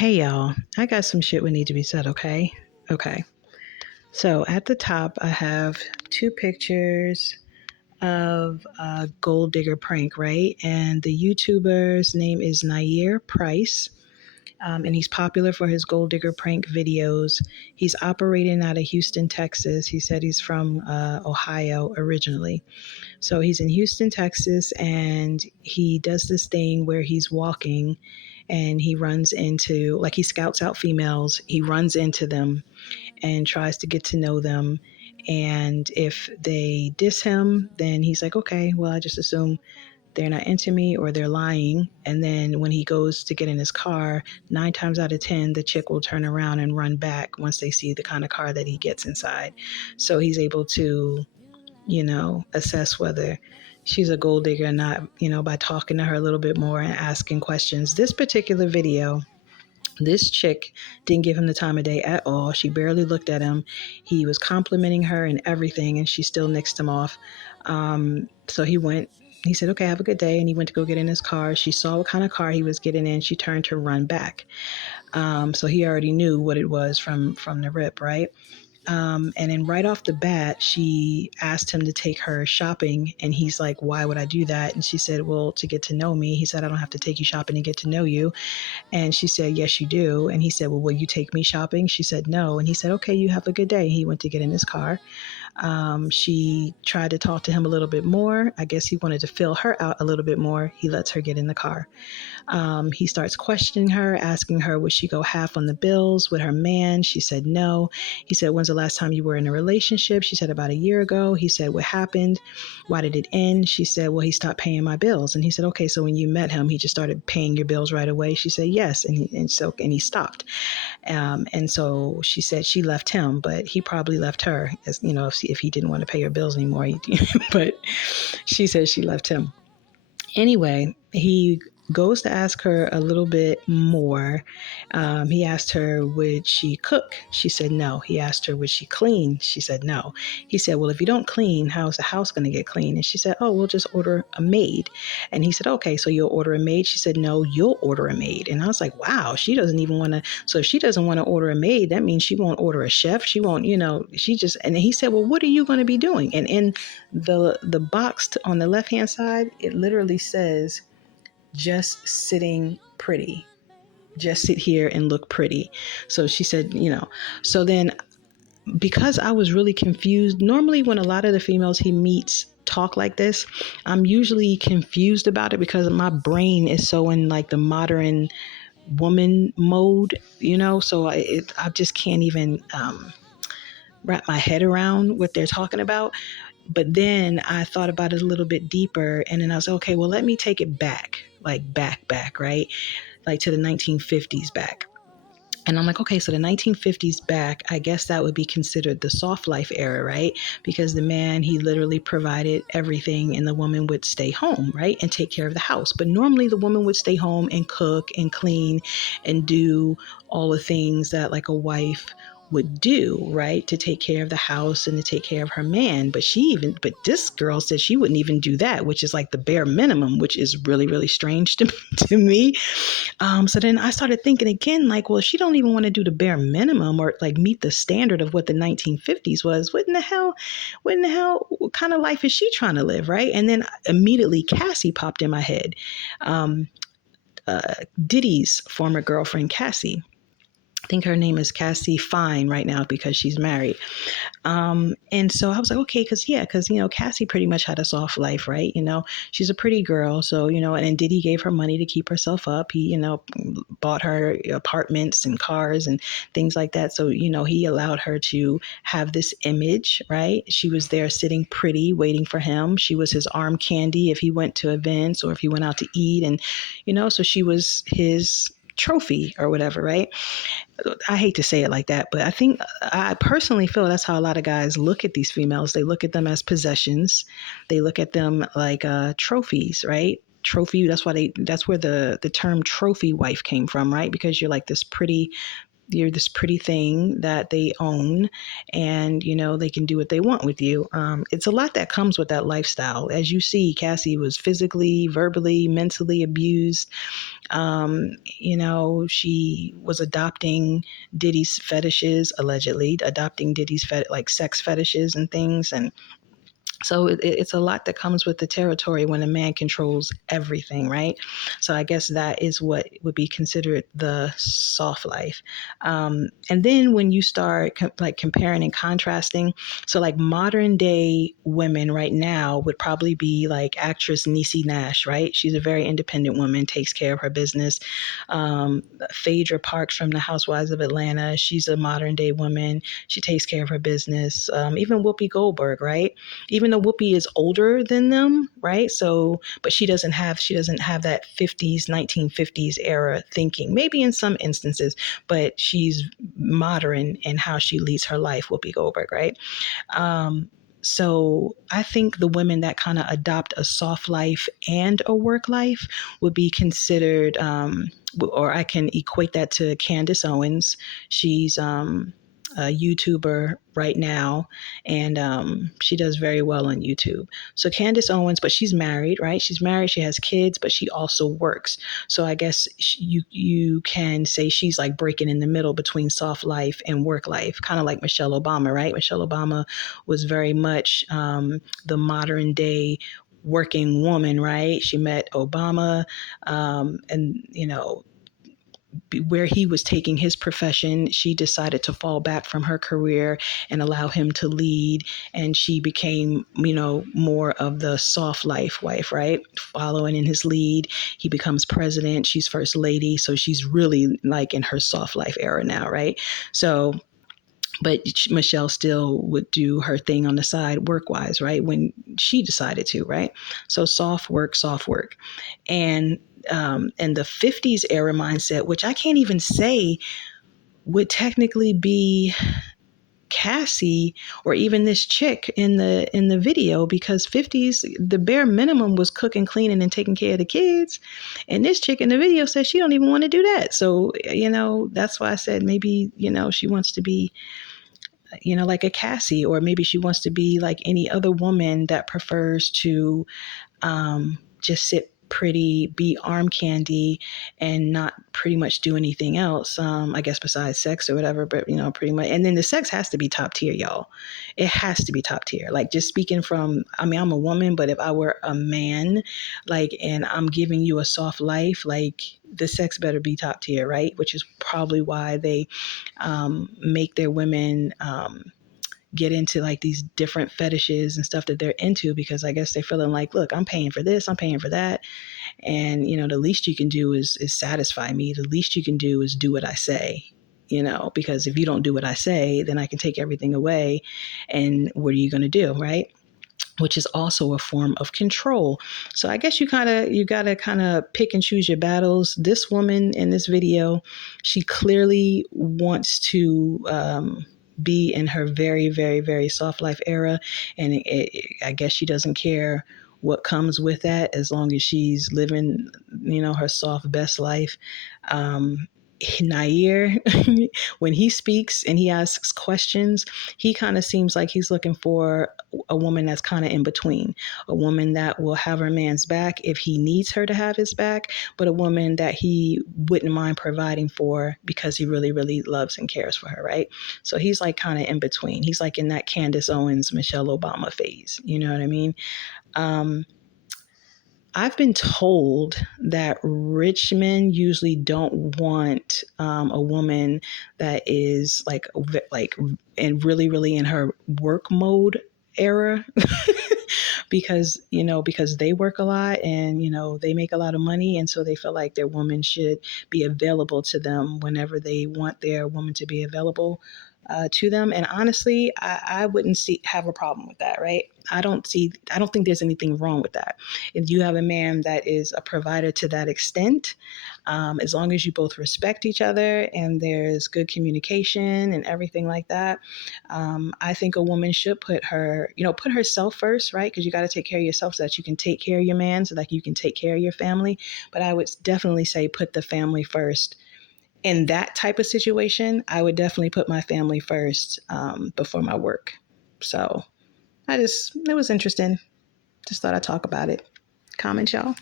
Hey y'all, I got some shit would need to be said, okay? Okay. So at the top, I have two pictures of a gold digger prank, right? And the YouTuber's name is Nyyear Price. And he's popular for his gold digger prank videos. He's operating out of Houston, Texas. He said he's from Ohio originally. So he's in Houston, Texas, and he does this thing where he's walking and he runs into, like, he scouts out females, he runs into them and tries to get to know them. And if they diss him, then he's like, okay, well, I just assume they're not into me or they're lying. And then when he goes to get in his car, 9 times out of 10, the chick will turn around and run back once they see the kind of car that he gets inside. So he's able to, assess whether she's a gold digger or not, by talking to her a little bit more and asking questions. This particular video, this chick didn't give him the time of day at all. She barely looked at him. He was complimenting her and everything, and she still nixed him off. So he said, okay, have a good day. And he went to go get in his car. She saw what kind of car he was getting in. She turned to run back. So he already knew what it was from the rip, right? And then right off the bat, she asked him to take her shopping. And he's like, why would I do that? And she said, well, to get to know me. He said, I don't have to take you shopping to get to know you. And she said, yes, you do. And he said, well, will you take me shopping? She said, no. And he said, okay, you have a good day. He went to get in his car. She tried to talk to him a little bit more. I guess he wanted to fill her out a little bit more. He lets her get in the car. He starts questioning her, asking her, would she go half on the bills with her man? She said no. He said, when's the last time you were in a relationship? She said, about a year ago. He said, what happened? Why did it end? She said, well, he stopped paying my bills. And he said, okay, so when you met him, he just started paying your bills right away? She said, yes. And he stopped. And so she said she left him, but he probably left her, as if he didn't want to pay her bills anymore. But she said she left him. Anyway, he goes to ask her a little bit more. He asked her, would she cook? She said no. He asked her, would she clean? She said no. He said, well, if you don't clean, how's the house going to get clean? And she said, oh, we'll just order a maid. And he said, okay, so you'll order a maid? She said, no, you'll order a maid. And I was like, wow, she doesn't even want to. So if she doesn't want to order a maid, that means she won't order a chef. She won't, she just, and he said, well, what are you going to be doing? And in the box on the left-hand side, it literally says, just sitting pretty. Just sit here and look pretty. So she said, so then because I was really confused, normally when a lot of the females he meets talk like this, I'm usually confused about it because my brain is so in like the modern woman mode, so I just can't even wrap my head around what they're talking about. But then I thought about it a little bit deeper, and then I was like, okay, well, let me take it back, like back, right? Like to the 1950s back. And I'm like, okay, so the 1950s back, I guess that would be considered the soft life era, right? Because the man, he literally provided everything and the woman would stay home, right? And take care of the house. But normally the woman would stay home and cook and clean and do all the things that like a wife would do, right, to take care of the house and to take care of her man. But this girl said she wouldn't even do that, which is like the bare minimum, which is really, really strange to me. So then I started thinking again, like, well, if she don't even want to do the bare minimum or like meet the standard of what the 1950s was, what in the hell, what kind of life is she trying to live, right? And then immediately Cassie popped in my head. Diddy's former girlfriend, Cassie. I think her name is Cassie Fine right now because she's married. And so I was like, okay, because Cassie pretty much had a soft life, right? She's a pretty girl. So, and Diddy gave her money to keep herself up. He, bought her apartments and cars and things like that. So, he allowed her to have this image, right? She was there sitting pretty, waiting for him. She was his arm candy if he went to events or if he went out to eat. And, so she was his trophy or whatever, right? I hate to say it like that, but I personally feel that's how a lot of guys look at these females. They look at them as possessions. They look at them like trophies, right? Trophy. That's where the term trophy wife came from, right? Because you're like this pretty, you're this pretty thing that they own, and they can do what they want with you. It's a lot that comes with that lifestyle. As you see, Cassie was physically, verbally, mentally abused. She was adopting Diddy's fetishes, allegedly adopting Diddy's like sex fetishes and things. And so it's a lot that comes with the territory when a man controls everything, right? So I guess that is what would be considered the soft life. And then when you start like comparing and contrasting, so like modern day women right now would probably be like actress Niecy Nash, right? She's a very independent woman, takes care of her business. Phaedra Parks from the Housewives of Atlanta, she's a modern day woman. She takes care of her business. Even Whoopi Goldberg, right? Even though Whoopi is older than them, right? So, but she doesn't have that 50s, 1950s era thinking. Maybe in some instances, but she's modern in how she leads her life, Whoopi Goldberg, right? So I think the women that kind of adopt a soft life and a work life would be considered, or I can equate that to Candace Owens. She's a YouTuber right now, and she does very well on YouTube. So Candace Owens, but she's married, right? She's married, she has kids, but she also works. So I guess you can say she's like breaking in the middle between soft life and work life, kind of like Michelle Obama, right? Michelle Obama was very much the modern day working woman, right? She met Obama, and where he was taking his profession, she decided to fall back from her career and allow him to lead. And she became, more of the soft life wife, right? Following in his lead. He becomes president. She's first lady. So she's really like in her soft life era now, right? So, but Michelle still would do her thing on the side work wise, right? When she decided to, right? So soft work. And the 50s era mindset, which I can't even say would technically be Cassie or even this chick in the video, because 50s, the bare minimum was cooking, cleaning, and taking care of the kids. And this chick in the video says she don't even want to do that. So, that's why I said maybe, she wants to be, like a Cassie, or maybe she wants to be like any other woman that prefers to just sit pretty, be arm candy, and not pretty much do anything else, I guess, besides sex or whatever. But pretty much, and then the sex has to be top tier, y'all. It has to be top tier. Like, just speaking from, I'm a woman, but if I were a man, like, and I'm giving you a soft life, like, the sex better be top tier, right? Which is probably why they make their women get into like these different fetishes and stuff that they're into, because I guess they're feeling like, look, I'm paying for this, I'm paying for that. And, the least you can do is satisfy me. The least you can do is do what I say, because if you don't do what I say, then I can take everything away. And what are you going to do? Right. Which is also a form of control. So I guess you got to kind of pick and choose your battles. This woman in this video, she clearly wants to, be in her very, very, very soft life era. And I guess she doesn't care what comes with that, as long as she's living, her soft best life. Nyyear, when he speaks and he asks questions, he kind of seems like he's looking for a woman that's kind of in between, a woman that will have her man's back if he needs her to have his back, but a woman that he wouldn't mind providing for because he really, really loves and cares for her, right? So he's like kind of in between. He's like in that Candace Owens, Michelle Obama phase. You know what I mean? I've been told that rich men usually don't want a woman that is like and really, really in her work mode era, because they work a lot, and they make a lot of money, and so they feel like their woman should be available to them whenever they want their woman to be available to them. And honestly, I wouldn't have a problem with that, right? I don't think there's anything wrong with that. If you have a man that is a provider to that extent, as long as you both respect each other and there's good communication and everything like that, I think a woman should put herself first, right? Because you got to take care of yourself so that you can take care of your man, so that you can take care of your family. But I would definitely say put the family first in that type of situation, I would definitely put my family first before my work. So it was interesting. Just thought I'd talk about it. Comment, y'all.